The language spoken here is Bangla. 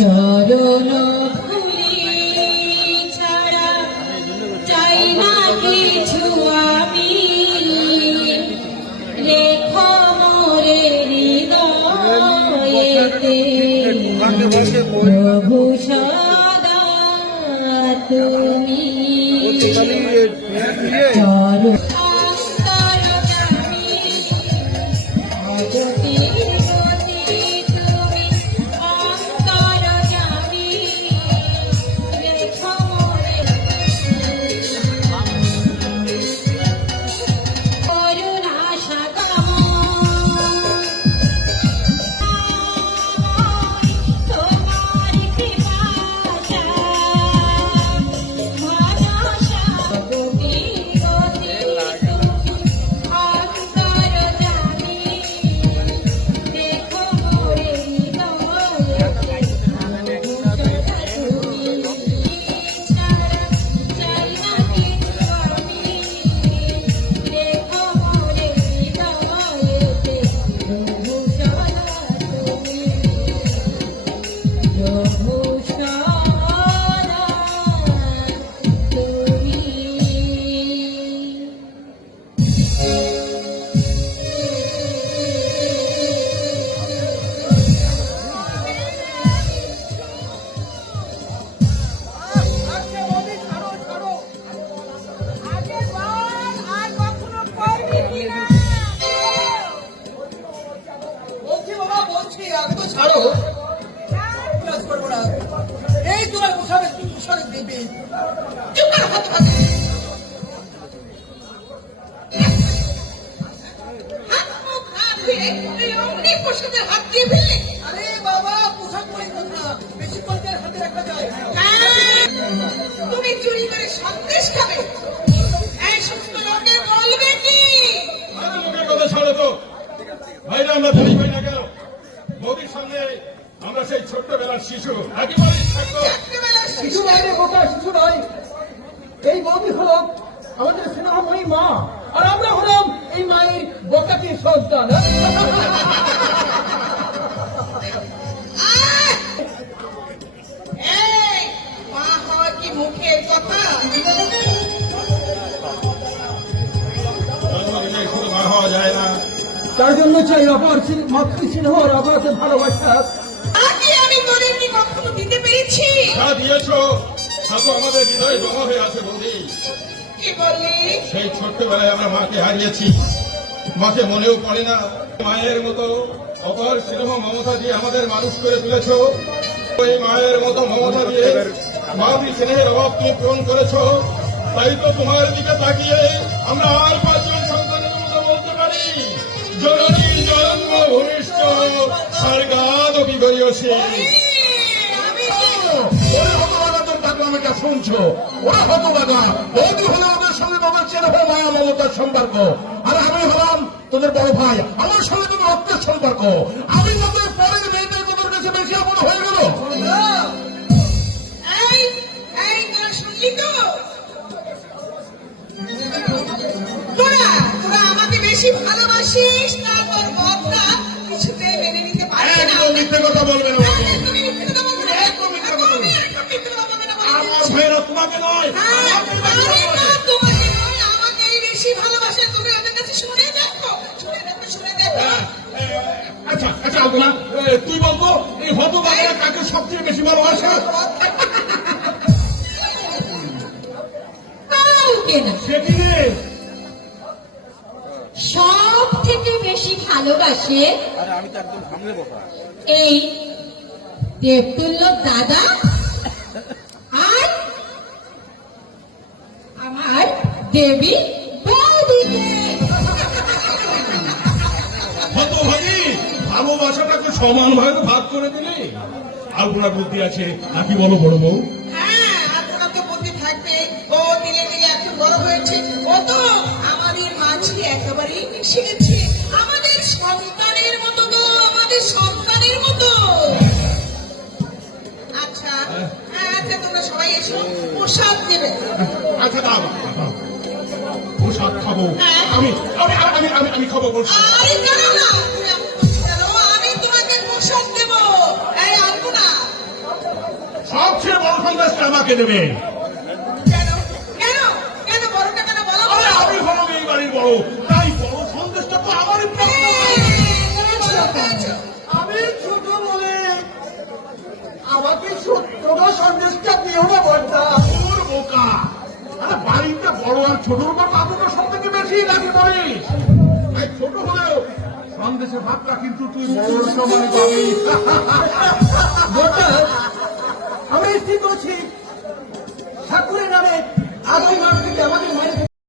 চরণ ধুলি ছাড়া চাই না কিছু আমি, রেখো মোরে হৃদয়েতে প্রভু সদা তুমি। চরণ এই তোমার উঠাবে দেবে হাত দিয়ে ফেললে। আরে বাবা পোশাক পরে কথা বেশি পর্যায়ের হাতে রাখা যায়। তুমি চুরি করে সন্দেশ খাবে, এই সমস্ত লোকে বলবে কি? মুখের কথা ছাড়ো তো ভাইরা, আমরা ধরি পাই না কেন? মোদির সামনে আমরা সেই ছোট্টবেলার শিশু, একেবারে শিশু বাইরে বোকা শিশু নয়। এই বৌদি হল আমাদের স্নেহময়ী মা, আর আমরা হলাম এই মায়ের বোকাটি সন্তান। মা হওয়া কি মুখের কথা? শুধু মা হওয়া যায় না, তার জন্য চাই অপার মাতৃ স্নেহ আর অপারকে ভালোবাসা। আগে আমি তোদেরকে কখনো দিতে পেরেছি? যা দিয়েছ তা তো আমাদের হৃদয়ে জমা হয়ে আছে বৌদি। কি বললি? সেই ছোট্টবেলায় আমরা মাকে হারিয়েছি, মাকে মনেও পড়ে না। মায়ের মতো অপার স্নেহ মমতা দিয়ে আমাদের মানুষ করে তুলেছ। ওই মায়ের মতো মমতা দিয়ে মাতৃ স্নেহের অভাব তুমি পূরণ করেছ। তাই তো তোমার দিকে তাকিয়ে আমরা আর পাঁচজন সন্তানের মতো বলতে পারি, জননী জন্ম ভূমিষ্ঠ স্বর্গাদপি গরিয়সী। ওরা হতবাগাদের পাগলামিটা শুনছো, ওরা হতবাগা। বৌদি হলো ওদের সঙ্গে তোমার চেনা হয়ে মায়া মমতার সম্পর্ক, আর আমি হলাম তোদের বড় ভাই, আমার সঙ্গে তোমার রক্তের সম্পর্ক। আমি তোদের পরের মেয়েদের তোদের কাছে বেশি আপন হয়ে গেল। তোরা শুনলি তো? তোরা আমাকে বেশি ভালোবাসিস না, তোর বদনা কিছুতে মেনে নিতে পারবে না। একদম মিথ্যে কথা বলবে না। তুমি মিথ্যে কথা বলছো না। একদম মিথ্যে কথা বলবে। মিথ্যে কথা বলবে না বলে আমার দিচ্ছি। ভাইয়েরা তোমাকে নয়, আরে না, তোমাকে নয়, আমাকেই বেশি ভালোবাসে। তুমি ওদের কাছে শুনে দেখো। আচ্ছা আচ্ছা আলপনা, তুই বলতো এই হতবাগারা কাকে সবচেয়ে বেশি ভালোবাসে? কাউকে না। সে কি রে? সব থেকে বেশি ভালোবাসে এই দেবতুল্য দাদা আর আমার দেবী বৌদিকে। হতভাগী, ভালোবাসাটাকে সমান ভাবে ভাগ করে দিলে আলপনা বুদ্ধি আছে নাকি বলো বড় বউ? হ্যাঁ, আপনার তো বুদ্ধি থাকবে। ও দিলে দিলে এত বড় হয়েছে, ও তো আমাদের মাঝে একেবারেই মিশে গেছে। আমাদের সন্তানের মতো তো, আমাদের সন্তানের মতো। আচ্ছা আচ্ছা, তোমরা সবাই এসো, প্রসাদ দেবে। আচ্ছা দাও, প্রসাদ খাবো। আমি আমি আমি আমি আমি খাবো বলছি। আরে দাঁড়াও না, চলো, আমি তোমাকে প্রসাদ দেবো। এই আলপনা, সবচেয়ে বড় সন্দেশটা আমাকে দেবে। কেন কেন কেন বড়টা কেন বলো আরে বলো। আমি হলাম এই বাড়ির বড়, তাই বড় সন্দেশটা তো আমারই প্রাপ্য। আমি ছোট বলে আমাকে সত্যটা সন্দেশটা দিও না বর্দা। তোর বোকা, আরে বাড়িতে বড় আর ছোটর উপর বাবুটা সব থেকে বেশি লাগে বলিস। তাই ছোট হলেও সন্দেশের ভাবটা কিন্তু তুই বড় সমান পাবি। বর্দা, আমরা স্থির করছি ঠাকুরের নামে আগামী